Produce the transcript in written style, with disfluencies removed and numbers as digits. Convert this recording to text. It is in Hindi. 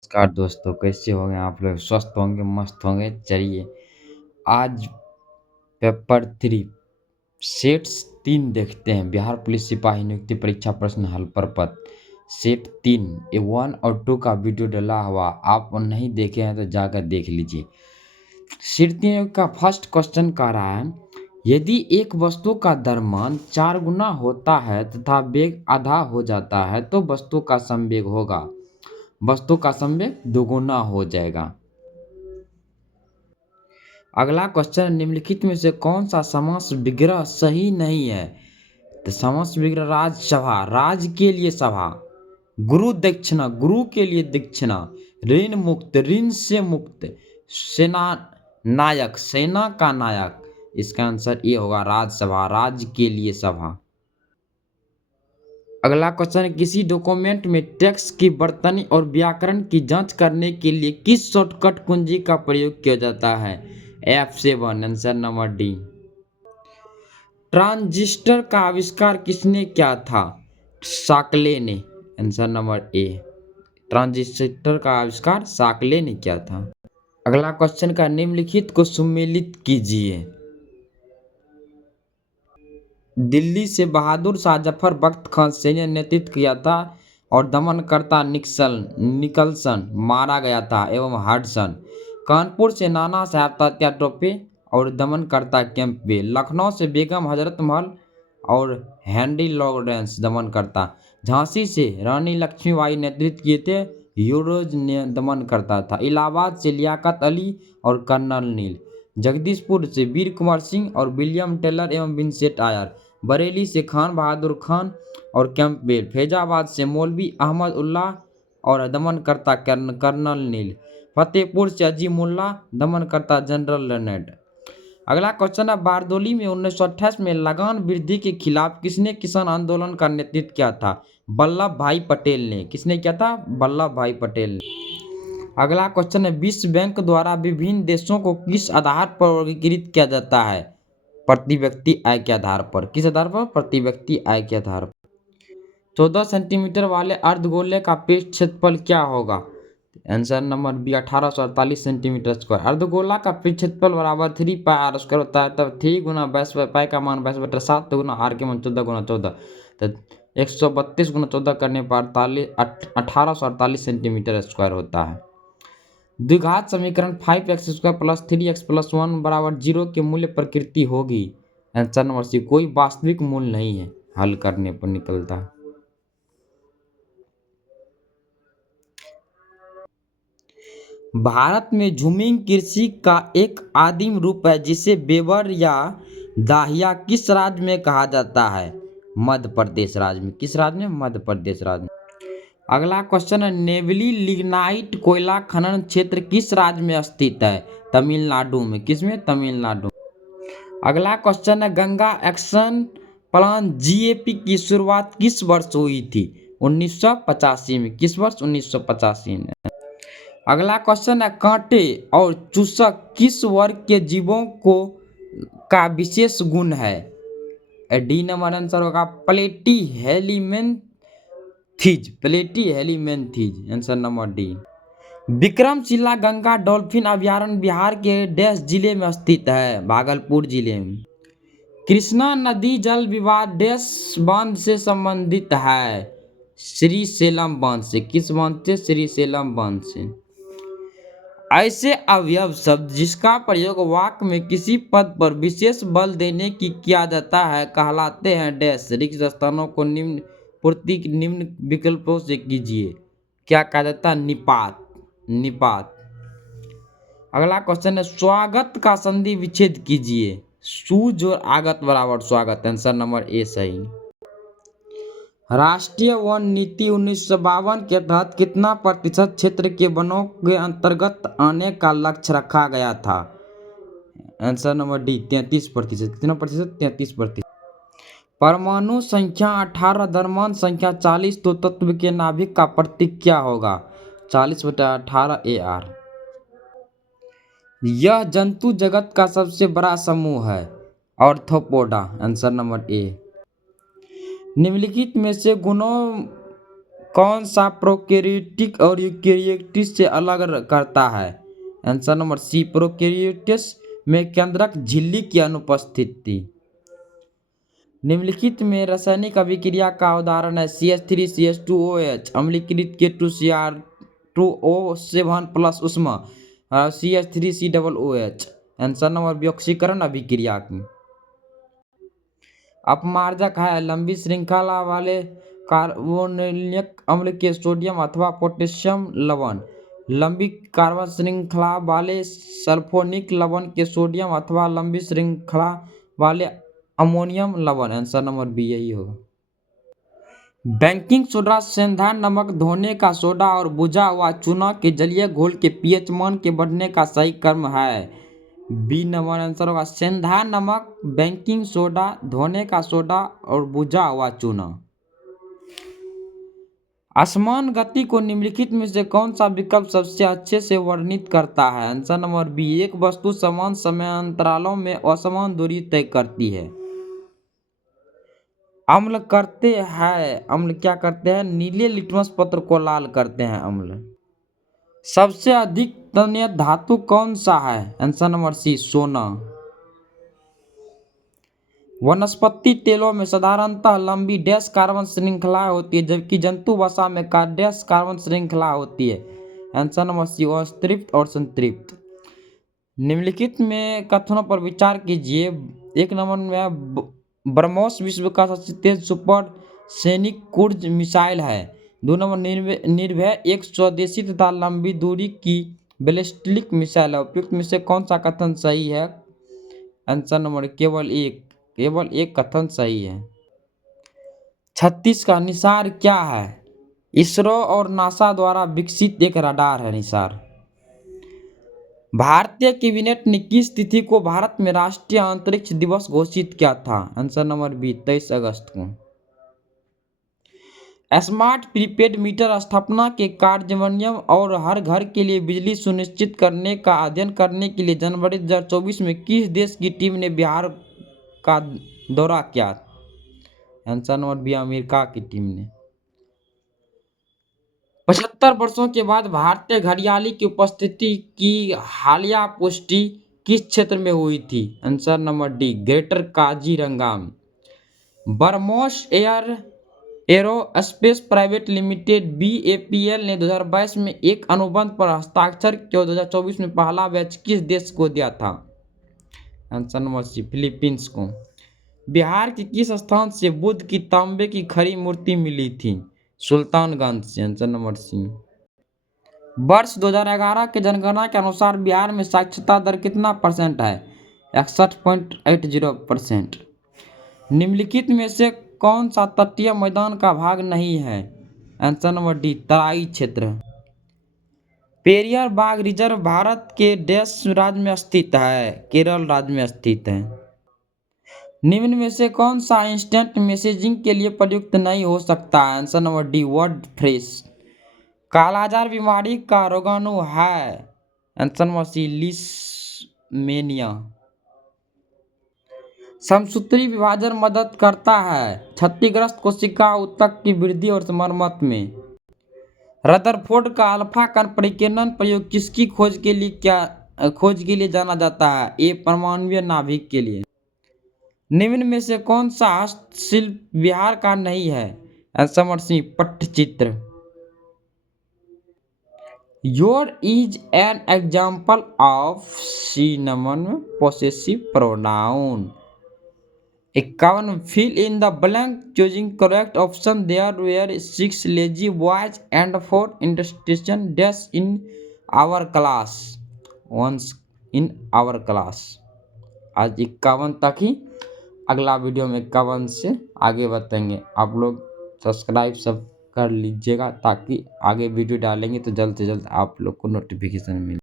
नमस्कार दोस्तों, कैसे होंगे आप लोग? स्वस्थ होंगे, मस्त होंगे। चलिए, आज पेपर 3 सेट्स 3 देखते हैं। बिहार पुलिस सिपाही नियुक्ति परीक्षा प्रश्न हल प्रपत्र सेट 3 ए 1 और 2 का वीडियो डला हुआ, आप नहीं देखे हैं तो जाकर देख लीजिए। सेट 3 का फर्स्ट क्वेश्चन कह रहा है, यदि एक वस्तु का द्रव्यमान 4 गुना होता है तथा वेग आधा हो जाता है तो वस्तु का संवेग होगा। वस्तु का संवेग दोगुना हो जाएगा। अगला क्वेश्चन, निम्नलिखित में से कौन सा समास विग्रह सही नहीं है? तो समास विग्रह राजसभा, राज के लिए सभा। गुरु दक्षिणा, गुरु के लिए दक्षिणा। ऋण मुक्त, ऋण से मुक्त। सेना नायक, सेना का नायक। इसका आंसर ये होगा राजसभा, राज के लिए सभा। अगला क्वेश्चन, किसी डॉक्यूमेंट में टेक्स्ट की वर्तनी और व्याकरण की जांच करने के लिए किस शॉर्टकट कुंजी का प्रयोग किया जाता है? F7, answer number D. Transistor का आविष्कार किसने किया था? शाक्ले ने, आंसर नंबर ए। ट्रांजिस्टर का आविष्कार शाक्ले ने किया था। अगला क्वेश्चन का निम्नलिखित को सुमेलित कीजिए। दिल्ली से बहादुर शाह जफर बख्त खान सैन्य नेतृत्व किया था और दमनकर्ता निकलसन मारा गया था एवं हडसन। कानपुर से नाना साहब तात्या टोपे और दमनकर्ता कैंपबेल। लखनऊ से बेगम हजरत महल और हेनरी लॉरेंस दमनकर्ता। झांसी से रानी लक्ष्मीबाई नेतृत्व किए थे, यूरोज ने दमनकर्ता था। इलाहाबाद से लियाकत अली और कर्नल नील। जगदीशपुर से वीर कुंवर सिंह और विलियम टेलर एवं विंसेंट आयर। बरेली से खान बहादुर खान और कैंपबेल। फैजाबाद से मौलवी अहमद उल्लाह और दमनकर्ता कर्नल नील। फतेहपुर से अजीमुल्लाह, दमनकर्ता जनरल लेनेट। अगला क्वेश्चन है, बारदोली में 1928 में लगान वृद्धि के खिलाफ किसने किसान आंदोलन का नेतृत्व किया था? वल्लभ भाई पटेल ने। किसने किया था? वल्लभ भाई पटेल ने। अगला क्वेश्चन है, विश्व बैंक द्वारा विभिन्न देशों को किस आधार पर वर्गीकृत किया जाता है? प्रति व्यक्ति आय के आधार पर। किस आधार पर? प्रति व्यक्ति आय के आधार पर। 14 सेंटीमीटर वाले अर्धगोले का पृष्ठ क्षेत्रफल क्या होगा? Answer number B 1848 centimetre square. अर्धगोला का पृष्ठ क्षेत्रफल बराबर 3 पाई आर स्क्वायर होता है। तब 3 गुना 22 पाई का मान 22/7 गुना आर के मान 14 गुना 14, तो 132 गुना 14 करने पर 1848 सेंटीमीटर स्क्वायर होता है। द्विघात समीकरण 5x² + 3x + 1 = 0 के मूल्य प्रकृति होगी। आंसर नंबर सी, कोई वास्तविक मूल्य नहीं है, हल करने पर निकलता है। भारत में झूमिंग कृषि का एक आदिम रूप है जिसे बेबर या दाहिया किस राज्य में कहा जाता है? मध्य प्रदेश राज्य में। किस राज्य में? मध्य प्रदेश राज्य में। अगला क्वेश्चन है, नेवली लिग्नाइट कोयला खनन क्षेत्र किस राज्य में स्थित है? तमिलनाडु में। किसमें? तमिलनाडु। अगला क्वेश्चन है, गंगा एक्शन प्लान GAP की शुरुआत किस वर्ष हुई थी? 1985 में। किस वर्ष? 1985 में। अगला क्वेश्चन है, कांटे और चूसक किस वर्ग के जीवों को का विशेष गुण है? डी नंबर आंसर होगा platyhelminthes. Platyhelminthes, answer number D. Vikramshila Ganga dolphin अभयारण्य बिहार के डैश जिले में स्थित है? भागलपुर जिले में। कृष्णा नदी जल विवाद डैश बांध से संबंधित है? श्रीशैलम बांध से। किस बांध से? श्रीशैलम बांध से। ऐसे अवयव शब्द जिसका प्रयोग वाक्य में किसी पद पर विशेष बल देने की किया जाता है कहलाते हैं डैश। रिक्त स्थानों को निम्न पूर्ति निम्न विकल्पों से कीजिए। क्या कहा जाता है? निपात। निपात। अगला क्वेश्चन है, स्वागत का संधि विच्छेद कीजिए। सूज और आगत बराबर स्वागत। आंसर नंबर ए सही। राष्ट्रीय वन नीति 1952 के तहत कितना प्रतिशत क्षेत्र के वनों के अंतर्गत आने का लक्ष्य रखा गया था? Answer number D 33%। कितना प्रतिशत? 33%। परमाणु संख्या 18, द्रव्यमान संख्या 40, तो तत्व के नाभिक का प्रतीक क्या होगा? 40/18 AR। यह जंतु जगत का सबसे बड़ा समूह है। ऑर्थोपोडा। Answer number A. निम्नलिखित में से गुणों कौन सा प्रोकैरियोटिक और यूकेरियोटिक से अलग करता है? आंसर नंबर सी, प्रोकैरियोट्स में केंद्रक झिल्ली की अनुपस्थिति। निम्नलिखित में रासायनिक अभिक्रिया का उदाहरण है CH3CH2OH, अम्लीकृत K2Cr2O7 प्लस उष्मा CH3COOH। आंसर नंबर बी, ऑक्सीकरण अभिक्रिया की। अपमार्जक है लंबी श्रृंखला वाले कार्बोनिलिक अम्ल के सोडियम अथवा पोटेशियम लवण, लंबी कार्बन श्रृंखला वाले सल्फोनिक लवण के सोडियम अथवा लंबी श्रृंखला वाले अमोनियम लवण। आंसर नंबर बी यही होगा। बेकिंग सोडा सेंधा नमक धोने का सोडा और बुझा हुआ चूना के जलीय घोल के पीएच मान के बढ़ने का सही क्रम है। बी नंबर आंसर होगा। सेंधा नमक, बेकिंग सोडा, धोने का सोडा और बुझा हुआ चूना। असमान गति को निम्नलिखित में से कौन सा विकल्प सबसे अच्छे से वर्णित करता है? आंसर नंबर बी, एक वस्तु समान समयांतरालों में असमान दूरी तय करती है। अम्ल क्या करते हैं? नीले लिटमस पत्र को लाल करते हैं अम्ल। सबसे अधिक तन्य धातु कौन सा है? आंसर नंबर सी, सोना। वनस्पति तेलों में साधारणतः लंबी डैश कार्बन श्रृंखलाएं होती है, जबकि जंतु वसा में डैश कार्बन श्रृंखला होती है। आंसर नंबर सी, असंतृप्त और संतृप्त। निम्नलिखित में कथनों पर विचार कीजिए। एक नंबर में ब्रह्मोस विश्व का सबसे तेज सुपर सैनिक क्रूज मिसाइल है। दो नंबर निर्भय एक स्वदेशी तथा लंबी दूरी की बैलिस्टिक मिसाइल है। उपयुक्त में से कौन सा कथन सही है? आंसर नंबर केवल एक कथन सही है। 36 का निसार क्या है? इसरो और नासा द्वारा विकसित एक रडार है निसार। भारतीय कैबिनेट ने किस तिथि को भारत में राष्ट्रीय अंतरिक्ष दिवस घोषित किया था? आंसर नंबर बी, 23 अगस्त को। स्मार्ट प्रीपेड मीटर स्थापना के कार्यान्वयन और हर घर के लिए बिजली सुनिश्चित करने का अध्ययन करने के लिए जनवरी 2024 में किस देश की टीम ने बिहार का दौरा किया? आंसर नंबर बी, अमेरिका की टीम ने। 75 वर्षों के बाद भारतीय घड़ियाली की उपस्थिति की हालिया पुष्टि किस क्षेत्र में हुई थी? Answer number D, greater Kaziranga. BrahMos aerospace private limited BAPL ने 2022 में एक अनुबंध पर हस्ताक्षर किया। 2024 में पहला बैच किस देश को दिया था? आंसर नंबर सी, फिलीपींस को। बिहार के किस स्थान से बुद्ध की तांबे की खड़ी मूर्ति मिली थी? सुल्तानगंज से। Answer number C. वर्ष 2011 के जनगणना के अनुसार बिहार में साक्षरता दर कितना % है? 61.80%। निम्नलिखित में से कौन सा तटीय मैदान का भाग नहीं है? आंसर नंबर डी, तराई क्षेत्र। पेरियार बाघ रिजर्व भारत के डैश राज्य में स्थित है? केरल राज्य में स्थित है। निम्न में से कौन सा इंस्टेंट मैसेजिंग के लिए प्रयुक्त नहीं हो सकता? Answer number D, word fresh. कालाजार बीमारी का रोगाणु है? Answer number C, leishmania. समसूत्री विभाजन मदद करता है क्षतिग्रस्त कोशिका ऊतक की वृद्धि और मरम्मत में। रदरफोर्ड का अल्फा कण परिकीर्णन प्रयोग किसकी खोज के लिए जाना जाता है? ए, परमाणुीय नाभिक के लिए। निम्न में से कौन सा हस्तशिल्प बिहार का नहीं है? Answer number C, Pattachitra. Your is an example of C number possessive pronoun. 51 fill in the blank choosing correct option. There were 6 lazy boys and 4 industrious dash in our class. Once in our class. आज 51 तक ही, अगला वीडियो में 51 से आगे बताएंगे। आप लोग सब्सक्राइब सब कर लीजिएगा ताकि आगे वीडियो डालेंगे तो जल्द से जल्द आप लोग को नोटिफिकेशन मिले।